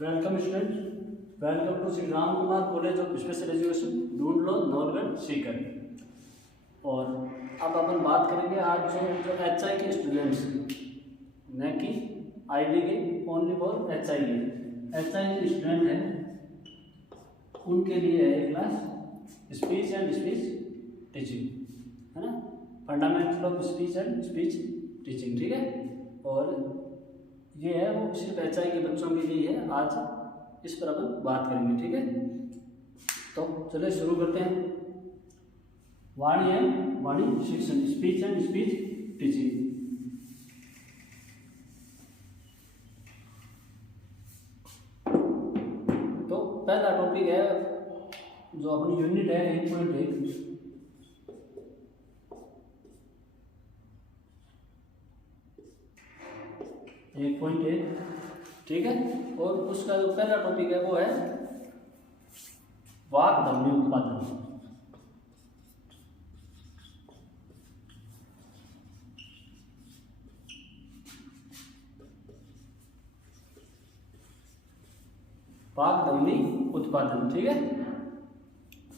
Welcome student, welcome to Shri Ram Kumar college of special education, ढूंढ लो नौलगढ़ सीकर। और अब अपन बात करेंगे आज जो HI के स्टूडेंट्स, न कि IB के, ओनली फॉर HI के स्टूडेंट हैं, उनके लिए है class speech and speech teaching, है ना। Fundamental of speech and speech teaching, ठीक है। और ये है वो सिर्फ HI के बच्चों के लिए है। आज इस पर अपन बात करेंगे, ठीक है। तो चलिए शुरू करते हैं। वाणी एंड वाणी शिक्षण, स्पीच एंड स्पीच टीचिंग। तो पहला टॉपिक है जो अपनी यूनिट है 1.1, ठीक है। और उसका जो पहला टॉपिक है वो है वाक् ध्वनि उत्पादन। वाक् ध्वनि उत्पादन, ठीक है।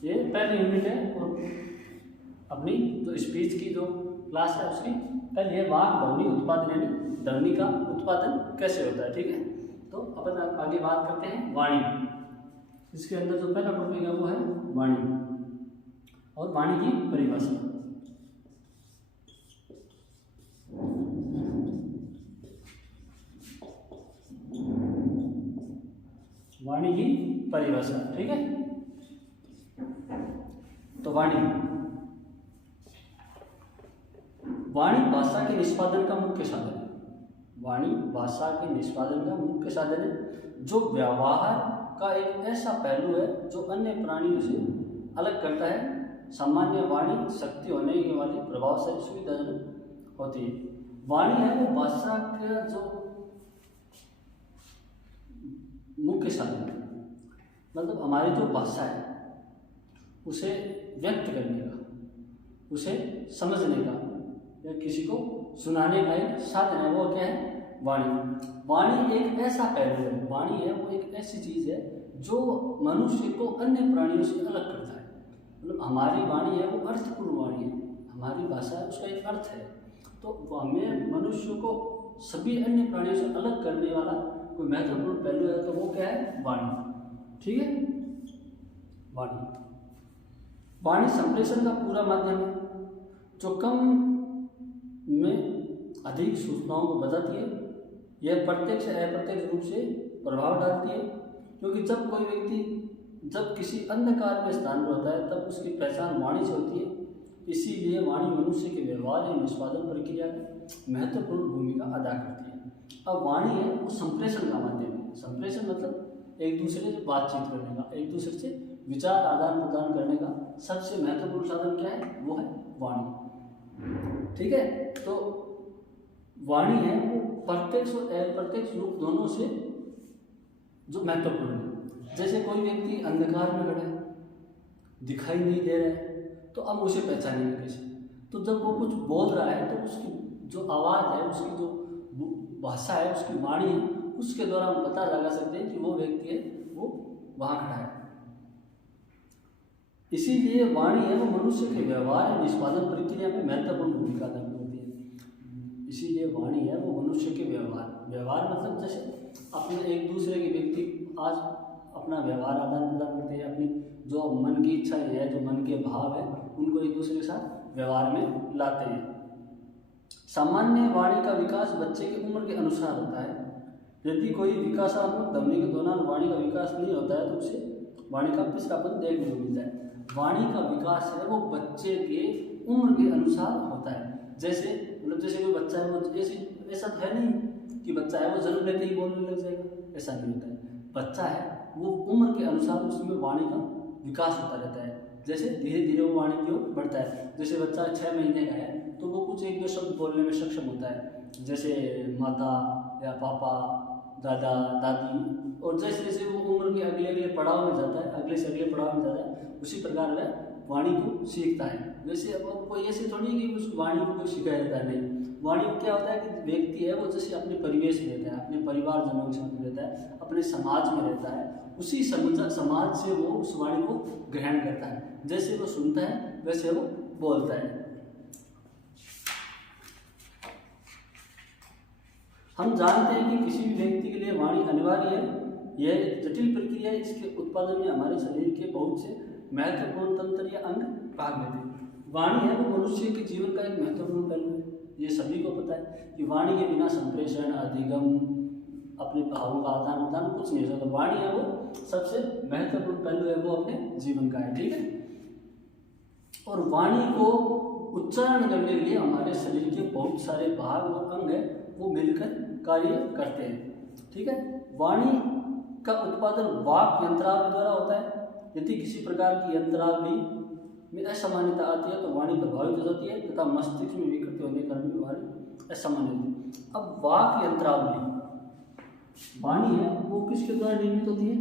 ये पहली यूनिट है और अपनी जो स्पीच की जो क्लास है उसकी पहले ये वाक् ध्वनि उत्पादन, यानी ध्वनि का उत्पादन कैसे होता है, ठीक है। तो अपन आगे बात करते हैं वाणी। इसके अंदर जो पहला टॉपिक है वो है वाणी और वाणी की परिभाषा। वाणी की परिभाषा, ठीक है। तो वाणी भाषा के निष्पादन का मुख्य साधन है। वाणी भाषा के निष्पादन का मुख्य साधन है, जो व्यवहार का एक ऐसा पहलू है जो अन्य प्राणियों से अलग करता है। सामान्य वाणी शक्ति होने के वाली प्रभावशाली सुविधाजनक होती है। वाणी है वो भाषा का जो मुख्य साधन है, मतलब हमारी जो भाषा है उसे व्यक्त करने का, उसे समझने का या किसी को सुनाने का एक साधन है। वो क्या है? वाणी एक ऐसा पहलू है, वाणी है वो एक ऐसी चीज़ है जो मनुष्य को अन्य प्राणियों से अलग करता है। मतलब हमारी वाणी है वो अर्थपूर्ण वाणी है, हमारी भाषा है उसका एक अर्थ है। तो हमें मनुष्य को सभी अन्य प्राणियों से अलग करने वाला कोई महत्वपूर्ण पहलू है तो वो क्या है? वाणी, ठीक है। वाणी संप्रेषण का पूरा माध्यम है जो कम में अधिक सूचनाओं को बताती है। यह प्रत्यक्ष या अप्रत्यक्ष रूप से प्रभाव डालती है, क्योंकि जब कोई व्यक्ति जब किसी अंधकार में स्थान पर होता है तब उसकी पहचान वाणी से होती है। इसीलिए वाणी मनुष्य के व्यवहार या निष्पादन प्रक्रिया में महत्वपूर्ण भूमिका अदा करती है। अब वाणी है वो संप्रेषण का माध्यम है। संप्रेषण मतलब एक दूसरे से बातचीत करने का, एक दूसरे से विचार आदान प्रदान करने का सबसे महत्वपूर्ण साधन क्या है? वो है वाणी, ठीक है। तो वाणी है वो प्रत्यक्ष और अप्रत्यक्ष रूप दोनों से जो महत्वपूर्ण है। जैसे कोई व्यक्ति अंधकार में खड़ा है, दिखाई नहीं दे रहा है, तो अब उसे पहचानेंगे कैसे? तो जब वो कुछ बोल रहा है तो उसकी जो आवाज़ है, उसकी जो भाषा है, उसकी वाणी है, उसके द्वारा हम पता लगा सकते हैं कि वो व्यक्ति है वो वहाँ खड़ा है। इसीलिए वाणी है वो मनुष्य के व्यवहार या निष्पादन प्रक्रिया में महत्वपूर्ण भूमिका अदा करती है। इसीलिए वाणी है वो मनुष्य के व्यवहार मतलब जैसे अपने एक दूसरे के व्यक्ति आज अपना व्यवहार आदान प्रदान करते हैं, अपनी जो मन की इच्छा है, जो मन के भाव है, उनको एक दूसरे के साथ व्यवहार में लाते हैं। सामान्य वाणी का विकास बच्चे की उम्र के अनुसार होता है। यदि कोई विकासात्मक ध्वनि के दौरान वाणी का विकास नहीं होता है तो उसे वाणी का पिछड़ापन देखने को मिलता है। वाणी का विकास है वो बच्चे के उम्र के अनुसार होता है। जैसे मतलब जैसे कोई बच्चा है वो ऐसा तो है नहीं कि बच्चा है वो जन्म लेते ही बोलने लग जाएगा, ऐसा नहीं होता है। बच्चा है वो उम्र के अनुसार उसमें वाणी का विकास होता रहता है। जैसे धीरे धीरे वो वाणी की ओर बढ़ता है। जैसे बच्चा 6 महीने का है तो वो कुछ एक दो शब्द बोलने में सक्षम होता है, जैसे माता या पापा, दादा दादी। और जैसे जैसे वो उम्र के अगले अगले पड़ाव में जाता है, अगले से अगले पड़ाव में जाता है, उसी प्रकार वह वाणी को सीखता है। वैसे अब कोई ऐसे थोड़ी है कि उस वाणी को कोई सिखाया जाता है, नहीं। वाणी को क्या होता है कि व्यक्ति है वो जैसे अपने परिवेश में रहता है, अपने परिवारजनों के साथ रहता है, अपने समाज में रहता है, उसी समाज से वो उस वाणी को ग्रहण करता है। जैसे वो सुनता है वैसे वो बोलता है। हम जानते हैं कि किसी भी व्यक्ति के लिए वाणी अनिवार्य है। यह एक जटिल प्रक्रिया है। इसके उत्पादन में हमारे शरीर के बहुत से महत्वपूर्ण तंत्र या अंग भाग लेते हैं। वाणी है वो मनुष्य के जीवन का एक महत्वपूर्ण पहलू है। ये सभी को पता है कि वाणी के बिना संप्रेषण, अधिगम, अपने भावों का आदान प्रदान कुछ नहीं हो सकता। वाणी है वो सबसे महत्वपूर्ण पहलू है, वो अपने जीवन का है, ठीक है। और वाणी को उच्चारण करने के लिए हमारे शरीर के बहुत सारे भाग और अंग है वो मिलकर कार्य करते हैं, ठीक है। वाणी का उत्पादन वाक् यंत्रावली द्वारा होता है। यदि किसी प्रकार की यंत्रावली में असामान्यता आती है तो वाणी प्रभावित हो जाती है तथा मस्तिष्क में विकृति होने के कारण भी वाणी असामान्य होती है। अब वाक् यंत्रावली वाणी है वो किसके द्वारा निर्मित होती है?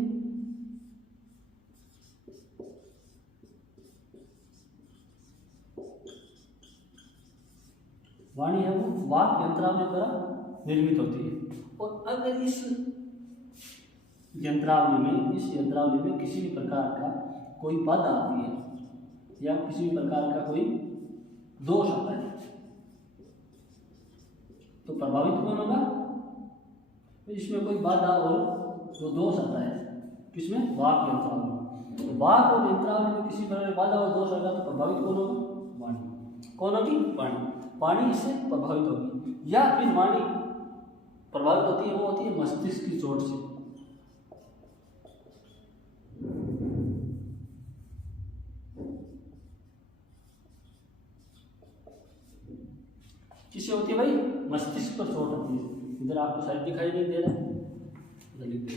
वाणी है वो वाक् यंत्रावली द्वारा निर्मित होती है। और अगर इस यंत्रावली में किसी भी प्रकार का कोई बाधा आती है या किसी भी प्रकार का कोई दोष आता है तो प्रभावित कौन होगा? इसमें कोई बाधा और जो दोष आता है किसमें? वाक् यंत्रावली। तो वाक् और यंत्रावली में किसी प्रकार की बाधा और दोष आएगा तो प्रभावित कौन होगा? वाणी। कौन होगी? वाणी। वाणी इससे प्रभावित होगी। या फिर वाणी प्रभावित होती है वो होती है मस्तिष्क की चोट से। किससे होती है भाई? मस्तिष्क पर चोट होती है। इधर आपको शायद दिखाई नहीं दे रहा है, इधर लिख दे।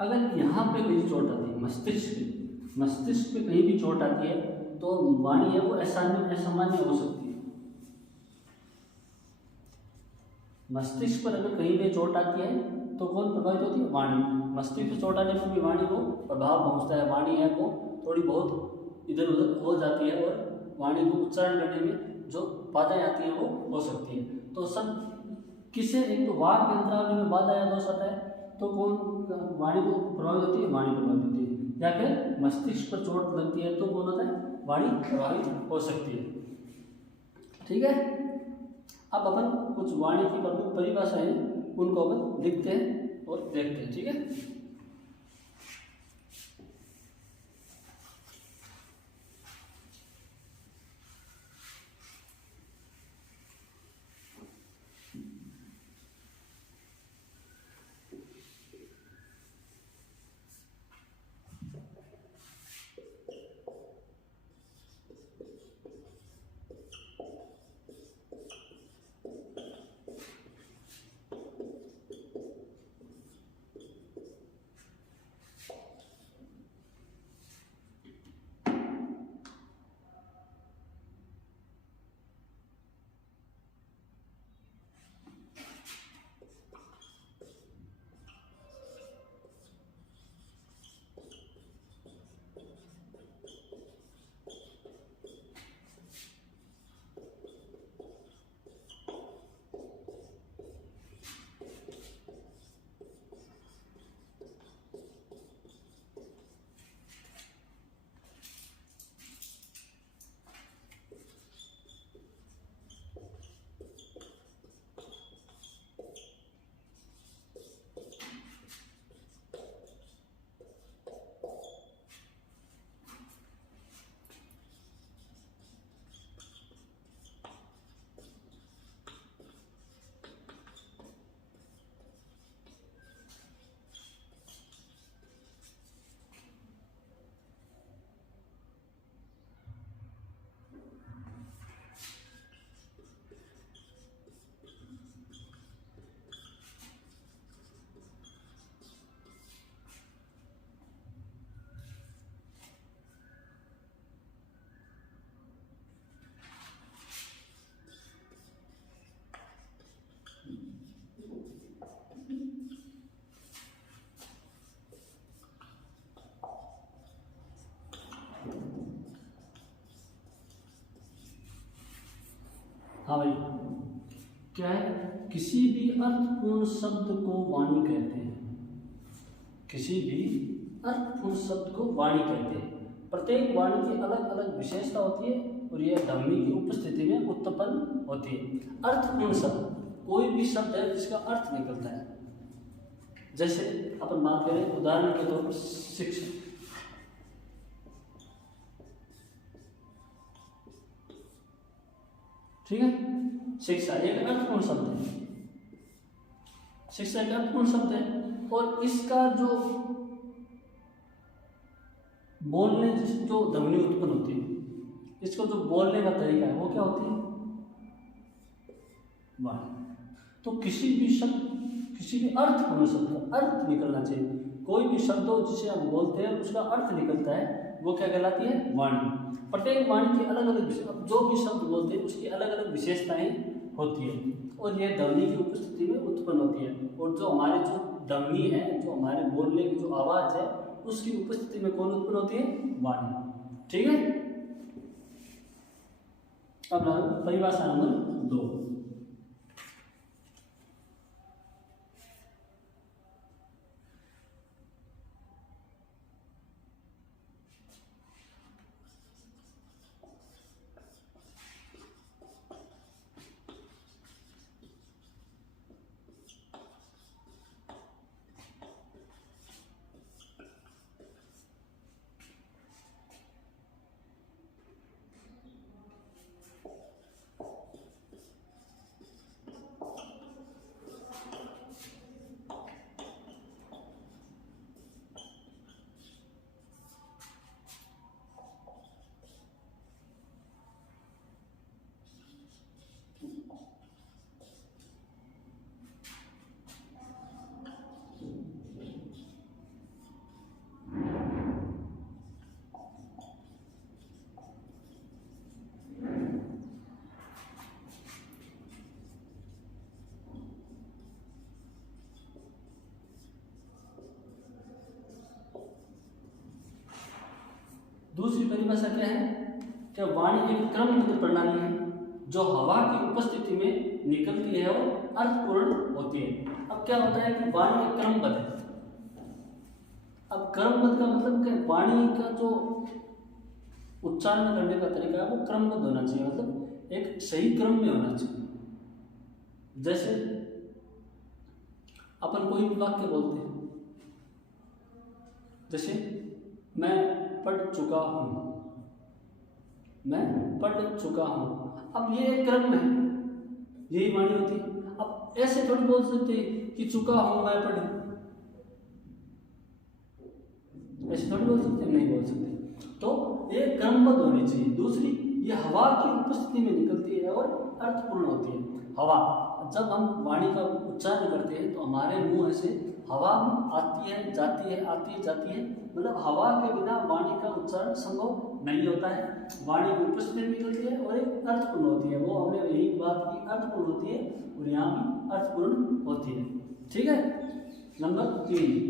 अगर यहाँ पे कहीं चोट आती है मस्तिष्क पे कहीं भी चोट आती है तो वाणी है वो असामान्य हो सकती है। मस्तिष्क पर अगर कहीं भी चोट आती है तो कौन प्रभावित होती है? वाणी। मस्तिष्क पर चोट आने पर भी वाणी को प्रभाव पहुंचता है। वाणी है वो थोड़ी बहुत इधर उधर हो जाती है और वाणी को उच्चारण करने में जो बाधाएं आती हैं वो हो सकती है। तो सब किससे? एक तो वाक् यंत्रावली में बाधा या दोष आता है तो कौन वाणी को प्रभावित होती है? वाणी प्रभावित होती है। या फिर मस्तिष्क पर चोट लगती है तो कौन होता है? वाणी प्रभावित हो सकती है, ठीक है। अब अपन कुछ वाणी की प्रमुख परिभाषाएं उनको अपन लिखते हैं और देखते हैं, ठीक है। हाँ भाई, क्या है, किसी भी अर्थपूर्ण शब्द को वाणी कहते हैं। किसी भी अर्थपूर्ण शब्द को वाणी कहते हैं। प्रत्येक वाणी की अलग अलग विशेषता होती है और यह ध्वनि की उपस्थिति में उत्पन्न होती है। अर्थपूर्ण शब्द कोई भी शब्द है जिसका अर्थ निकलता है। जैसे अपन बात करें उदाहरण के तौर पर शिक्षा। ठीक है, शिक्षा एक अर्थपूर्ण शब्द है। शिक्षा एक अर्थपूर्ण शब्द है और इसका जो बोलने जो ध्वनि उत्पन्न होती है, इसको जो बोलने का तरीका है वो क्या होती है, वाणी। तो किसी भी शब्द, किसी भी अर्थपूर्ण शब्द का अर्थ निकलना चाहिए। कोई भी शब्द हो जिसे हम बोलते हैं उसका अर्थ निकलता है, वो क्या कहलाती है, वाणी। प्रत्येक वाणी की अलग अलग, जो भी शब्द बोलते हैं उसकी अलग अलग विशेषताएं होती है और यह ध्वनि की उपस्थिति में उत्पन्न होती है। और जो हमारे जो ध्वनि है, जो हमारे बोलने की जो आवाज़ है, उसकी उपस्थिति में कौन उत्पन्न होती है, वाणी। ठीक है। अब परिभाषा नंबर 2। दूसरी परिभाषा क्या है, कि वाणी एक क्रमबद्ध प्रणाली है जो हवा की उपस्थिति में निकलती है और अर्थपूर्ण होती है। अब क्या होता है कि वाणी एक क्रमबद्ध है। अब क्रमबद्ध का मतलब कि वाणी का जो उच्चारण करने का तरीका है वो क्रमबद्ध होना चाहिए, मतलब एक सही क्रम में होना चाहिए। जैसे अपन कोई भी वाक्य बोलते हैं, जैसे मैं पढ़ चुका हूँ, मैं पढ़ चुका हूँ। अब ये एक क्रम है, यही वाणी होती है। अब ऐसे थोड़ी बोल सकते कि चुका हूँ मैं पढ़, ऐसे थोड़ी बोल सकते, नहीं बोल सकते। तो ये क्रमबद्ध होनी चाहिए। दूसरी, ये हवा की उपस्थिति में निकलती है और अर्थपूर्ण होती है। हवा, जब हम वाणी का उच्चारण करते हैं तो हमारे मुंह से हवा आती है, जाती है, आती है, जाती है, मतलब हवा के बिना वाणी का उच्चारण संभव नहीं होता है। वाणी की उपस्थिति में निकलती है और एक अर्थपूर्ण होती है। वो हमने यही बात की, अर्थपूर्ण होती है और यहाँ भी अर्थपूर्ण होती है। ठीक है। नंबर 3,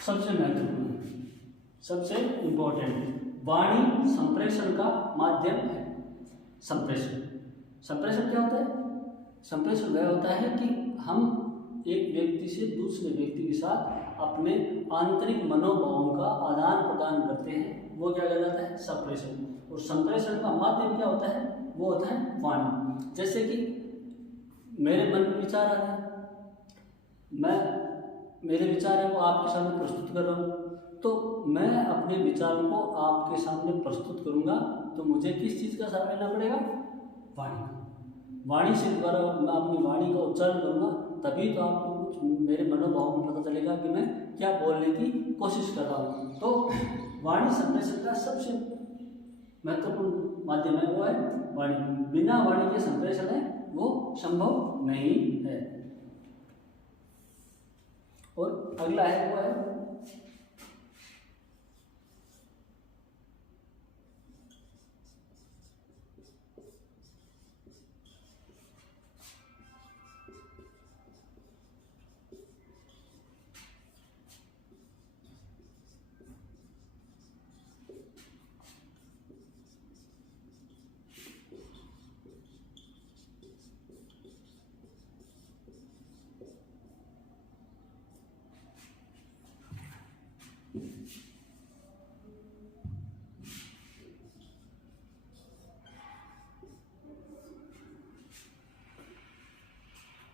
सबसे महत्वपूर्ण, सबसे इंपॉर्टेंट, वाणी संप्रेषण का माध्यम है। संप्रेषण, संप्रेषण क्या होता है? संप्रेषण वह होता है कि हम एक व्यक्ति से दूसरे व्यक्ति के साथ अपने आंतरिक मनोभावों का आदान प्रदान करते हैं, वो क्या कहलाता है? संप्रेषण। और संप्रेषण का माध्यम क्या होता है? वो होता है वाणी। जैसे कि मेरे मन में विचार आ रहा है, मेरे विचार है वो आपके सामने प्रस्तुत कर रहा हूँ, तो मैं अपने विचारों को आपके सामने प्रस्तुत करूँगा, तो मुझे किस चीज़ का सहारा लेना पड़ेगा? वाणी। वाणी से द्वारा मैं अपनी वाणी का उच्चारण करूँगा, तभी तो आपको कुछ मेरे मनोभाव में पता चलेगा कि मैं क्या बोलने की कोशिश कर रहा हूँ। तो वाणी संप्रेषण का सबसे महत्वपूर्ण माध्यम है, वो है वाणी। बिना वाणी के संप्रेषण है वो संभव नहीं है। और अगला है वो है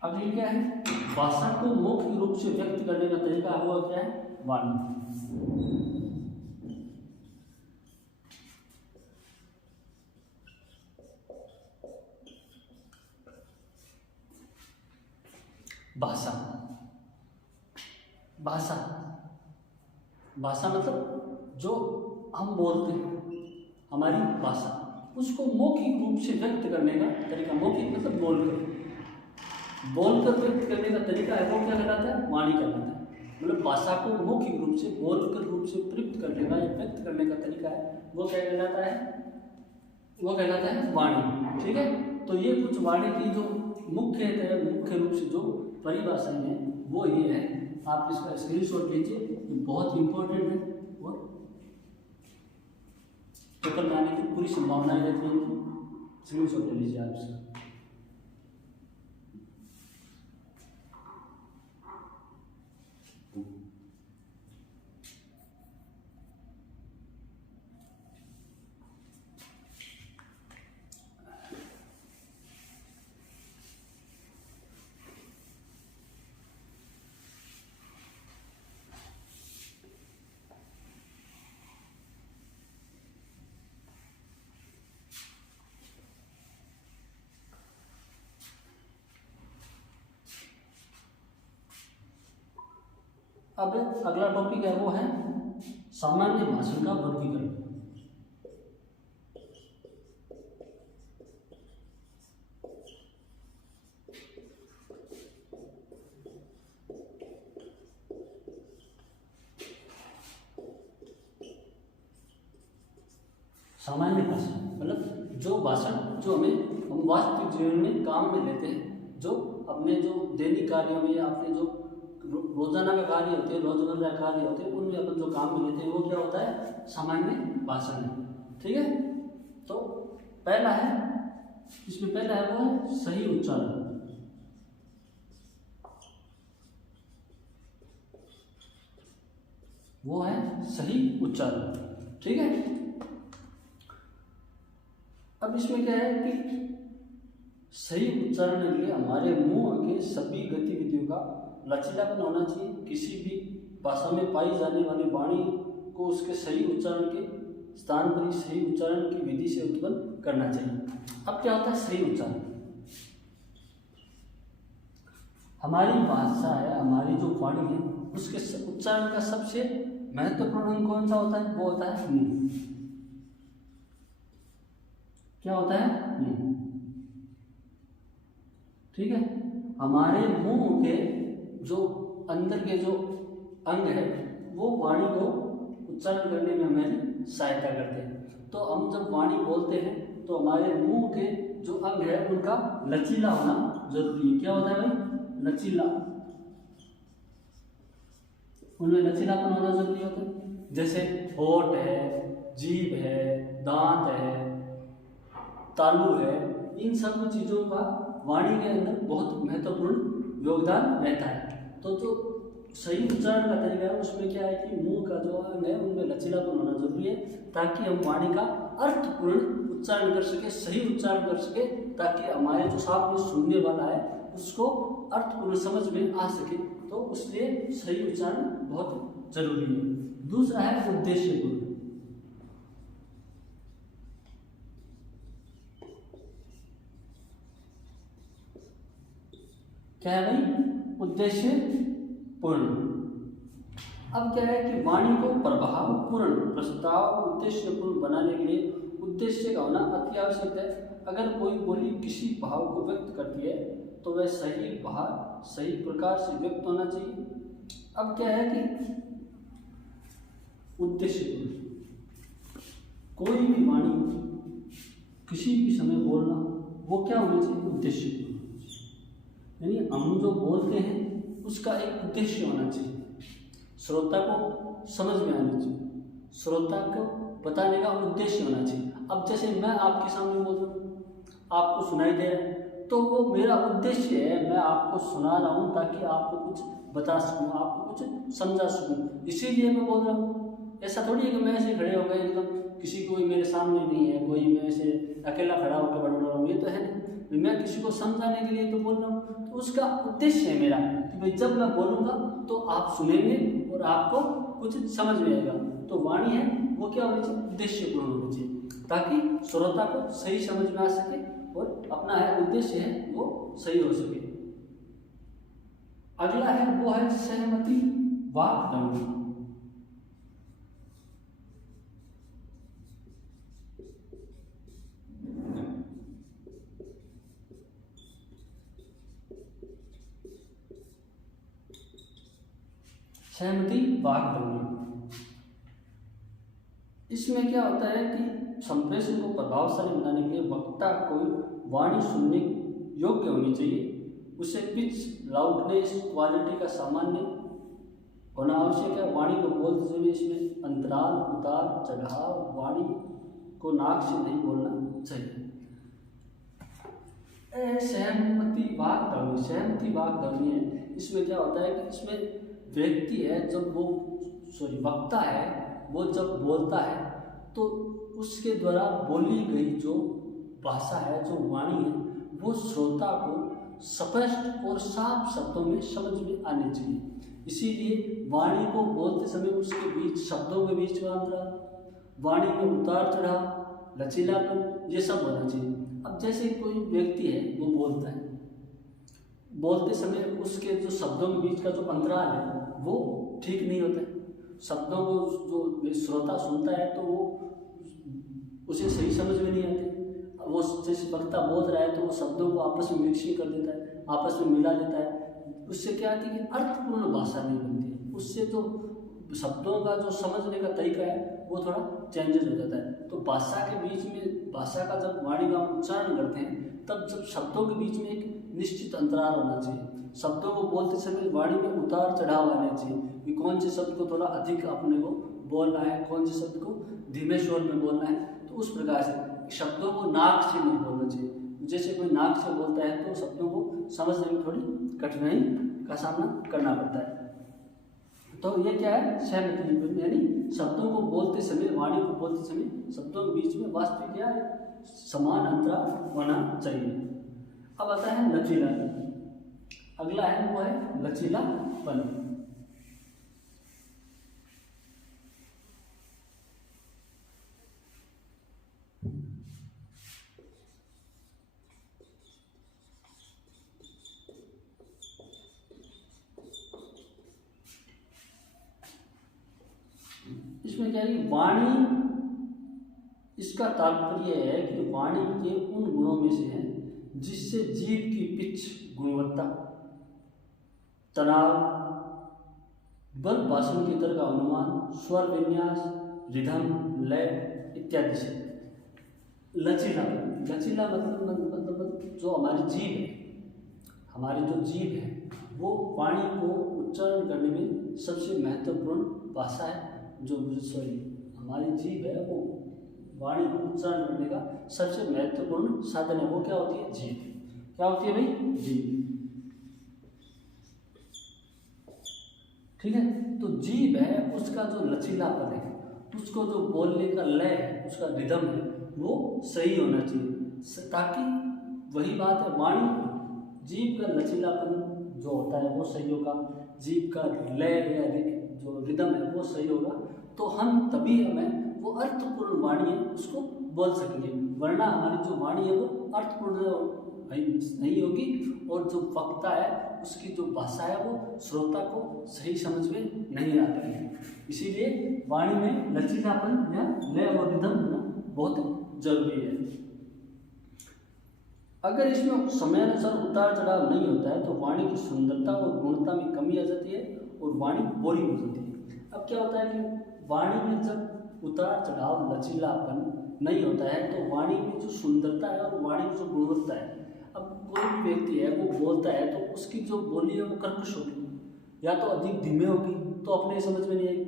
अगली क्या है, भाषा को मौखिक रूप से व्यक्त करने का तरीका है, वो क्या है, वाणी। भाषा, भाषा, भाषा मतलब जो हम बोलते हैं, हमारी भाषा, उसको मौखिक रूप से व्यक्त करने का तरीका, मौखिक मतलब बोलकर व्यक्त करने का तरीका है, वो क्या कहलाता है, वाणी कहलाता है। मतलब भाषा को मौखिक रूप से, बोलकर रूप से प्रयुक्त करने का या व्यक्त करने का तरीका है, वो क्या कहलाता है, वो कहलाता है वाणी। ठीक है, तो ये कुछ वाणी की जो मुख्य रूप से जो परिभाषाएं हैं वो ये है। आप इसका स्क्रीनशॉट लीजिए, ये बहुत इंपॉर्टेंट है और पेपर में आने की पूरी संभावनाएं रहती हैं। स्क्रीनशॉट ले लीजिए आप इसका। अब अगला टॉपिक है वो है सामान्य भाषण का वर्गीकरण। सामान्य भाषण मतलब जो भाषण जो हम वास्तविक जीवन में काम में लेते हैं, जो अपने जो दैनिक कार्यों में या अपने जो रोजाना का कार्य होते हैं, रोजमर्रा का कार्य होते हैं, उनमें अपन जो काम में लेते हैं वो क्या होता है, सामान्य भाषण है। ठीक है, तो पहला है, इसमें पहला है वो है सही उच्चारण। वो है सही उच्चारण। ठीक है, अब इसमें क्या है कि सही उच्चारण के लिए हमारे मुंह के सभी गतिविधियों का लचीलापन होना चाहिए। किसी भी भाषा में पाई जाने वाली वाणी को उसके सही उच्चारण के स्थान पर ही सही उच्चारण की विधि से उत्पन्न करना चाहिए। अब क्या होता है सही उच्चारण, हमारी भाषा है, हमारी जो वाणी है, उसके उच्चारण का सबसे महत्वपूर्ण अंग कौन सा होता है, वो होता है मुंह। क्या होता है, मुंह। ठीक है, हमारे मुंह के जो अंदर के जो अंग है वो वाणी को उच्चारण करने में हमारी सहायता करते हैं। तो हम जब वाणी बोलते हैं तो हमारे मुंह के जो अंग है उनका लचीला होना जरूरी है। क्या होता है भाई, लचीला, उनमें लचीलापन होना जरूरी होता है। जैसे होठ है, जीभ है, दांत है, तालू है, इन सब चीजों का वाणी के अंदर बहुत महत्वपूर्ण योगदान रहता है। तो जो सही उच्चारण का तरीका है उसमें क्या है कि मुंह का जो अंग है उनमें लचीलापन होना जरूरी है, ताकि हम वाणी का अर्थपूर्ण उच्चारण कर सके, सही उच्चारण कर सके, ताकि हमारे जो सामने सुनने वाला है उसको अर्थपूर्ण समझ में आ सके। तो उसलिए सही उच्चारण बहुत जरूरी है। दूसरा है उद्देश्यपूर्ण। क्या है भाई, उद्देश्य पूर्ण। अब क्या है कि वाणी को प्रभावपूर्ण, प्रस्ताव उद्देश्यपूर्ण बनाने के लिए उद्देश्य का होना अति आवश्यक है। अगर कोई बोली किसी भाव को व्यक्त करती है तो वह सही भाव सही प्रकार से व्यक्त होना चाहिए। अब क्या है कि उद्देश्यपूर्ण, कोई भी वाणी किसी भी समय बोलना वो क्या होनी चाहिए, उद्देश्यपूर्ण। यानी हम जो बोलते हैं उसका एक उद्देश्य होना चाहिए, श्रोता को समझ में आना चाहिए, श्रोता को बताने का उद्देश्य होना चाहिए। अब जैसे मैं आपके सामने बोल रहा हूँ, आपको सुनाई दे रहा है, तो वो मेरा उद्देश्य है, मैं आपको सुना रहा हूँ ताकि आपको कुछ बता सकूँ, आपको कुछ समझा सकूँ, इसीलिए मैं बोल रहा हूँ। ऐसा थोड़ी है कि मैं ऐसे खड़े हो गए एकदम, किसी कोई मेरे सामने नहीं है, कोई मैं ऐसे अकेला खड़ा होकर बोल रहा हूँ, ये तो है नहीं। मैं किसी को समझाने के लिए तो बोल रहा हूँ, तो उसका उद्देश्य है मेरा कि भाई जब मैं बोलूँगा तो आप सुनेंगे और आपको कुछ समझ में आएगा। तो वाणी है वो क्या होनी चाहिए, उद्देश्यपूर्ण होनी चाहिए, ताकि श्रोता को सही समझ में आ सके और अपना है उद्देश्य है वो सही हो सके। अगला है वो है सहमति वाक् ध्वनि। सहमति वाक् ध्वनि, इसमें क्या होता है कि संप्रेषण को प्रभावशाली बनाने के लिए वक्ता को वाणी सुनने योग्य होनी चाहिए, उसे पिच, लाउडनेस, क्वालिटी का सामान्य होना आवश्यक है। वाणी को बोलते समय इसमें अंतराल, उतार चढ़ाव, वाणी को नाक से नहीं बोलना चाहिए। सहमति वाक् ध्वनि, सहमति वाक् ध्वनि है, इसमें क्या होता है कि इसमें व्यक्ति है जब वो वक्ता है वो जब बोलता है तो उसके द्वारा बोली गई जो भाषा है, जो वाणी है, वो श्रोता को स्पष्ट और साफ शब्दों में समझ में आनी चाहिए। इसीलिए वाणी को बोलते समय उसके बीच शब्दों के बीच में अंतराल, वाणी में उतार चढ़ाव, लचीलापन, ये सब होना चाहिए। अब जैसे कोई व्यक्ति है वो बोलता है, बोलते समय उसके जो शब्दों के बीच का जो अंतराल है वो ठीक नहीं होता है। शब्दों को जो श्रोता सुनता है तो वो उसे सही समझ में नहीं आती। वो जैसे वक्ता बोल रहा है तो वो शब्दों को आपस में मिक्सिंग कर देता है, आपस में मिला देता है। उससे क्या आती है कि अर्थपूर्ण भाषा नहीं बनती है, उससे जो शब्दों का जो समझने का तरीका है वो थोड़ा चेंजेस हो जाता है। तो भाषा के बीच में, भाषा का जब वाणी का उच्चारण करते हैं तब जब शब्दों के बीच में एक निश्चित अंतराल होना चाहिए। शब्दों को बोलते समय वाणी में उतार चढ़ाव आने चाहिए कि कौन से शब्द को थोड़ा अधिक अपने को बोलना है, कौन से शब्द को धीमे स्वर में बोलना है। तो उस प्रकार से शब्दों को नाक से नहीं बोलना चाहिए। जैसे कोई नाक से बोलता है तो शब्दों को समझने में थोड़ी कठिनाई का सामना करना पड़ता है। तो ये क्या है, सहमति, यानी शब्दों को बोलते समय, वाणी को बोलते समय शब्दों के बीच में वास्तविक क्या है, समान अंतराल होना चाहिए। अब आता है लचीला। अगला है वो है लचीलापन। इसमें क्या है, वाणी, इसका तात्पर्य है कि वाणी के उन गुणों में से है जिससे जीव की पिच, गुणवत्ता, तनाव, बल, भाषण की तरह का अनुमान, स्वर विन्यास, रिधम, लय इत्यादि से। लचीला, लचीला मतलब जो हमारी जीभ है, हमारी जो जीभ है वो वाणी को उच्चारण करने में सबसे महत्वपूर्ण भाषा है। जो हमारी जीभ है वो वाणी को उच्चारण करने का सबसे महत्वपूर्ण साधन है। वो क्या होती है, जीभ। क्या होती है भाई, जीभ। ठीक है, तो जीभ है उसका जो लचीलापन है, उसको जो बोलने का लय है, उसका रिदम है, वो सही होना चाहिए। ताकि वही बात है, वाणी, जीभ का लचीलापन जो होता है वो सही होगा, जीभ का लय या जो रिदम है वो सही होगा, तो हम तभी हमें वो अर्थपूर्ण वाणी है उसको बोल सकेंगे। वरना हमारी जो वाणी है वो अर्थपूर्ण नहीं होगी और जो वक्ता है उसकी जो भाषा है वो श्रोता को सही समझ में नहीं आ पाएगी। इसीलिए वाणी में लचीलापन या लय और रिदम होना बहुत जरूरी है। अगर इसमें समयानुसार उतार चढ़ाव नहीं होता है तो वाणी की सुंदरता और गुणता में कमी आ जाती है और वाणी बोरिंग हो जाती है। अब क्या होता है कि वाणी में जब उतार चढ़ाव, लचीलापन नहीं होता है तो वाणी की जो सुंदरता है और वाणी की जो गुणवत्ता है, अब कोई भी व्यक्ति है वो बोलता है तो उसकी जो बोली है वो कर्कश होगी, या तो अधिक धीमे होगी तो अपने समझ में नहीं आएगी।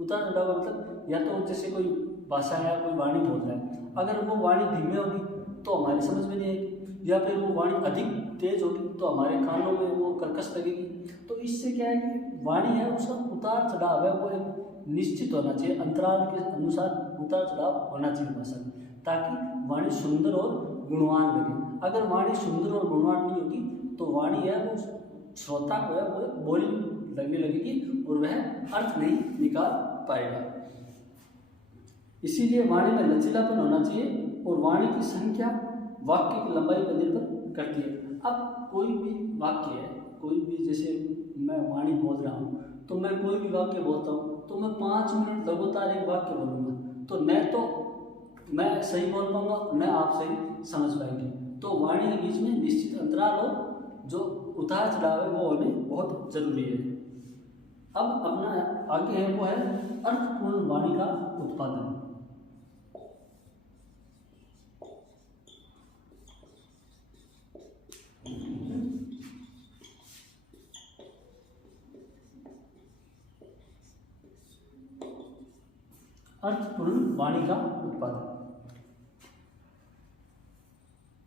उतार चढ़ाव मतलब या तो जैसे कोई भाषा है, कोई वाणी बोल रहा है, अगर वो वाणी धीमे होगी तो हमारी समझ में नहीं आएगी, या फिर वो वाणी अधिक तेज होगी तो हमारे कानों में वो कर्कश लगेगी। तो इससे क्या है कि वाणी है उसका उतार चढ़ाव है वो एक निश्चित होना चाहिए, अंतराल के अनुसार उतार चढ़ाव होना चाहिए भाषा में, ताकि वाणी सुंदर और गुणवान लगे। अगर वाणी सुंदर और गुणवान नहीं होगी तो वाणी है वो श्रोता को है वो बोली लगने लगेगी और वह अर्थ नहीं निकाल पाएगा। इसीलिए वाणी में लचीलापन होना चाहिए और वाणी की संख्या वाक्य की लंबाई पर निर्भर करती है। अब कोई भी वाक्य है, कोई भी, जैसे मैं वाणी बोल रहा हूँ तो मैं कोई भी वाक्य बोलता हूँ तो मैं 5 मिनट लगातार एक वाक्य बोलूँगा तो मैं सही बोल पाऊंगा, न आप सही समझ पाएंगे। तो वाणी के बीच में निश्चित अंतराल और जो उतार चढ़ाव है वो हमें बहुत जरूरी है। अब अपना आगे है वो है अर्थपूर्ण वाणी का उत्पादन। अर्थपूर्ण वाणी का उत्पादन,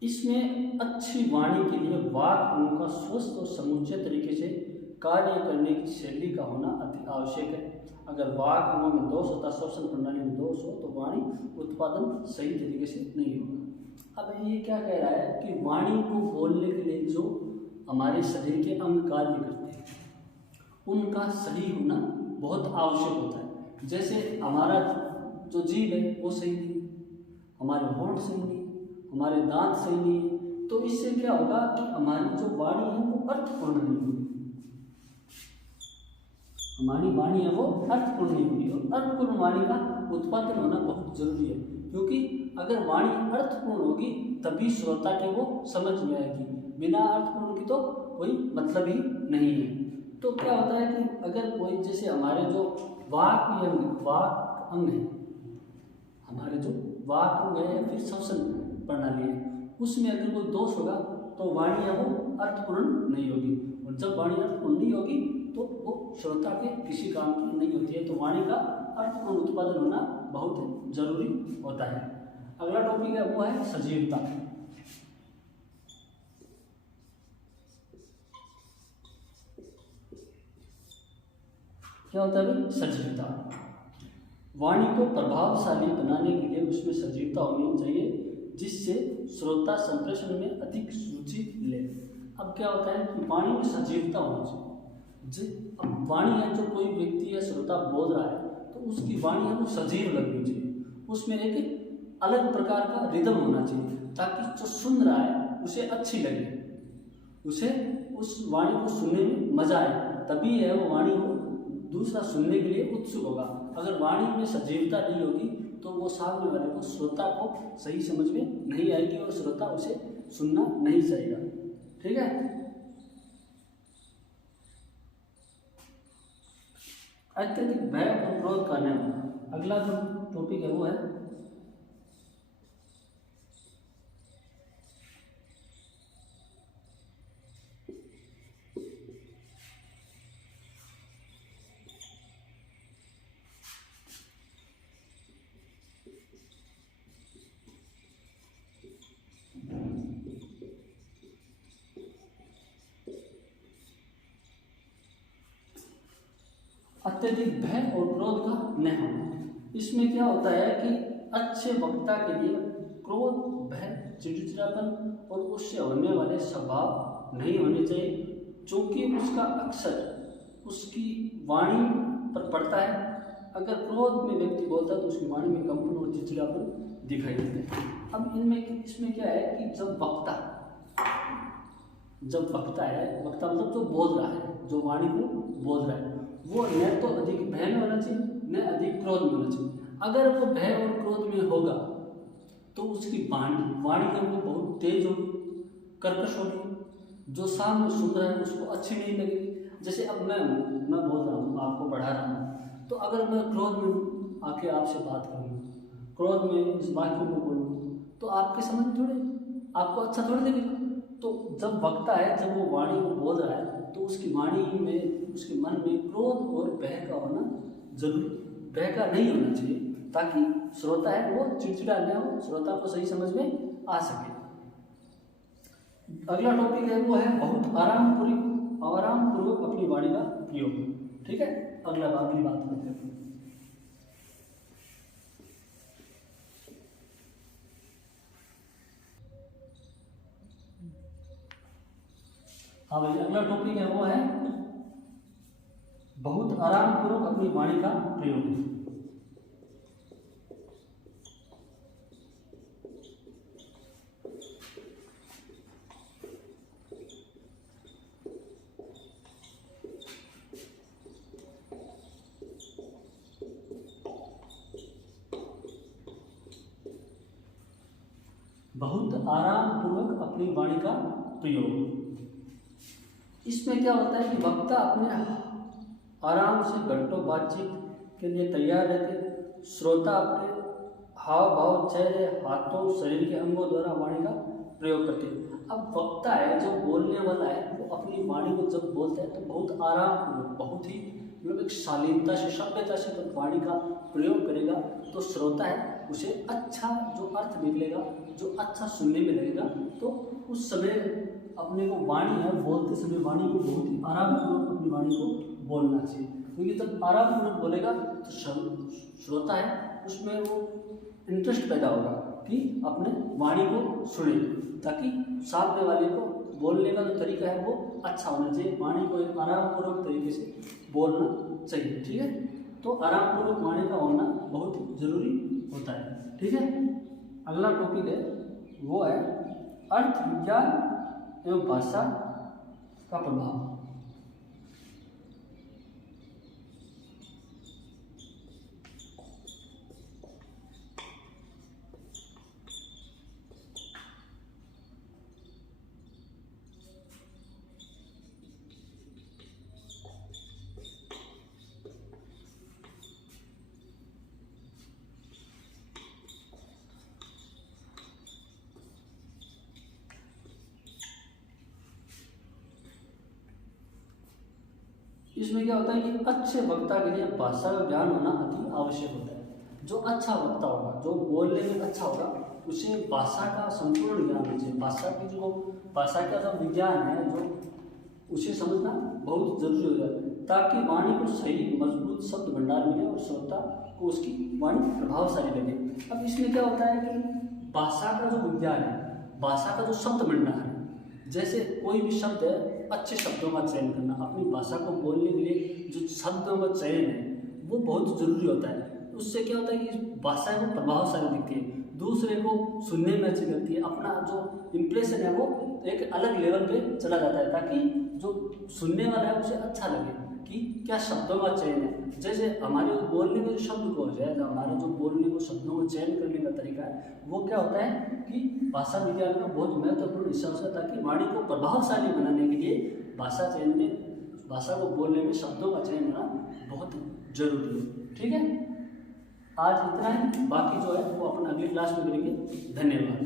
इसमें अच्छी वाणी के लिए वाक अंगों का स्वस्थ और समुचित तरीके से कार्य करने की शैली का होना अति आवश्यक है। अगर वाक अंगों में दोष होता, श्वसन प्रणाली में दोष हो तो वाणी उत्पादन सही तरीके से नहीं होगा। अब ये क्या कह रहा है कि वाणी को बोलने के लिए जो हमारे शरीर के अंग कार्य करते हैं उनका सही होना बहुत आवश्यक होता है। जैसे हमारा जो जीभ है वो सही नहीं है, हमारे होंठ सही नहीं है, हमारे दांत सही नहीं है, तो इससे क्या होगा कि हमारी जो वाणी है वो अर्थपूर्ण नहीं होगी। हमारी वाणी है वो अर्थपूर्ण नहीं होगी और अर्थपूर्ण वाणी का उत्पादन होना बहुत जरूरी है, क्योंकि अगर वाणी अर्थपूर्ण होगी तभी श्रोता के वो समझ में आएगी। बिना अर्थपूर्ण की तो कोई मतलब ही नहीं है। तो क्या होता है कि अगर कोई, जैसे हमारे जो वाक अंग है, हमारे जो वाक अंग है या फिर श्वसन प्रणाली है, उसमें अगर कोई दोष होगा तो वाणी है वो अर्थपूर्ण नहीं होगी। और जब वाणी अर्थपूर्ण नहीं होगी तो वो श्रोता के किसी काम की नहीं होती है। तो वाणी का अर्थपूर्ण उत्पादन होना बहुत जरूरी होता है। अगला टॉपिक है वो है सजीवता। क्या होता है भाई? सजीवता। वाणी को प्रभावशाली बनाने के लिए उसमें सजीवता होनी चाहिए जिससे श्रोता संप्रेषण में अधिक रुचि ले। अब क्या होता है कि वाणी में सजीवता होनी चाहिए। अब वाणी है, जो कोई व्यक्ति या श्रोता बोल रहा है तो उसकी वाणी है वो सजीव लगनी चाहिए, उसमें एक अलग प्रकार का रिदम होना चाहिए ताकि जो सुन रहा है उसे अच्छी लगे, उसे उस वाणी को सुनने में मजा आए, तभी है वो वाणी को दूसरा सुनने के लिए उत्सुक होगा। अगर वाणी में सजीवता नहीं होगी तो वो सामने वाले को, श्रोता को सही समझ में नहीं आएगी और श्रोता उसे सुनना नहीं चाहेगा। ठीक है। अत्यधिक भय और क्रोध का न होना। अगला जो टॉपिक है वो है अत्यधिक भय और क्रोध का न होना। इसमें क्या होता है कि अच्छे वक्ता के लिए क्रोध, भय, चिड़चिड़ापन और उससे होने वाले स्वभाव नहीं होने चाहिए, क्योंकि उसका अक्सर उसकी वाणी पर पड़ता है। अगर क्रोध में व्यक्ति बोलता है तो उसकी वाणी में कंपन और चिड़चिड़ापन दिखाई देते हैं। अब इसमें क्या है कि जब वक्ता है, वक्ता मतलब जो बोल रहा है, जो वाणी को बोल रहा है, वो न तो अधिक भय में होना चाहिए न अधिक क्रोध में होना चाहिए। अगर वो भय और क्रोध में होगा तो उसकी वाणी है वो बहुत तेज होगी, कर्कश होगी, जो सामने सुन रहा है उसको अच्छी नहीं लगेगी। जैसे अब मैं बोल रहा हूँ, आपको पढ़ा रहा हूँ, तो अगर मैं क्रोध में आके आपसे बात करूँ, क्रोध में इस वाक्य को बोलूँ तो आपके समझ में थोड़े, आपको अच्छा थोड़ी लगेगा। तो जब वक्ता है, जब वो वाणी को बोल रहा है तो उसकी वाणी में, उसके मन में क्रोध और भय का होना जरूरी, भय का नहीं होना चाहिए, ताकि श्रोता है वो चिड़चिड़ा न हो, श्रोता को सही समझ में आ सके। अगला टॉपिक है वो है बहुत आरामपूर्वक अपनी वाणी का प्रयोग। ठीक है, अगली बात करते हैं। हाँ भाई, अगला टॉपिक है वो है बहुत आराम पूर्वक अपनी वाणी का प्रयोग। बहुत आराम पूर्वक अपनी वाणी का प्रयोग। इसमें क्या होता है कि वक्ता अपने आराम से घंटों बातचीत के लिए तैयार रहते, श्रोता अपने हाव भाव, चेहरे, हाथों, शरीर के अंगों द्वारा वाणी का प्रयोग करते हैं। अब वक्ता है जो बोलने वाला है, वो अपनी वाणी को जब बोलता है तो बहुत आराम पूर्वक, बहुत ही मतलब एक शालीनता से, सभ्यता से जब वाणी का प्रयोग करेगा तो श्रोता है उसे अच्छा जो अर्थ निकलेगा, जो अच्छा सुनने में लगेगा, तो उस समय अपने को वाणी है बोलते समय वाणी को बहुत ही आराम पूर्वक अपनी वाणी को बोलना चाहिए, क्योंकि जब आराम पूर्वक बोलेगा तो श्रोता है उसमें वो इंटरेस्ट पैदा होगा कि अपने वाणी को सुने, ताकि सामने वाले को बोलने का जो तरीका है वो अच्छा होना चाहिए, वाणी को एक आराम पूर्वक तरीके से बोलना चाहिए। ठीक है, तो आराम पूर्वक वाणी का होना बहुत जरूरी होता है। ठीक है, अगला टॉपिक है वो है अर्थ विज्ञान एवं भाषा का प्रभाव। इसमें क्या होता है कि अच्छे वक्ता के लिए भाषा का ज्ञान होना अति आवश्यक होता है। जो अच्छा वक्ता होगा, जो बोलने में अच्छा होगा, उसे भाषा का संपूर्ण ज्ञान होना चाहिए। भाषा का जो विज्ञान है, जो उसे समझना बहुत जरूरी हो जाए, ताकि वाणी को सही मजबूत शब्द भंडार मिले और श्रोता को उसकी वाणी प्रभावशाली लगे। अब इसमें क्या होता है कि भाषा का जो विज्ञान है, भाषा का जो शब्द भंडार है, जैसे कोई भी शब्द है, अच्छे शब्दों का चयन करना, अपनी भाषा को बोलने के लिए जो शब्दों का चयन है वो बहुत जरूरी होता है। उससे क्या होता है कि भाषा को प्रभावशाली दिखती है, दूसरे को सुनने में अच्छी लगती है, अपना जो इम्प्रेशन है वो एक अलग लेवल पे चला जाता है, ताकि जो सुनने वाला है उसे अच्छा लगे कि क्या शब्दों का चयन है। जैसे हमारे बोलने में जो शब्द को है, हमारा जो बोलने को शब्दों को चयन करने का तरीका है, वो क्या होता है कि भाषा विज्ञान का बहुत महत्वपूर्ण हिस्सा होता है, ताकि वाणी को प्रभावशाली बनाने के लिए भाषा चयन में, भाषा को बोलने में शब्दों का चयन होना बहुत जरूरी है। ठीक है, आज इतना ही, बाकी जो है वो अपन अगली क्लास में करेंगे। धन्यवाद।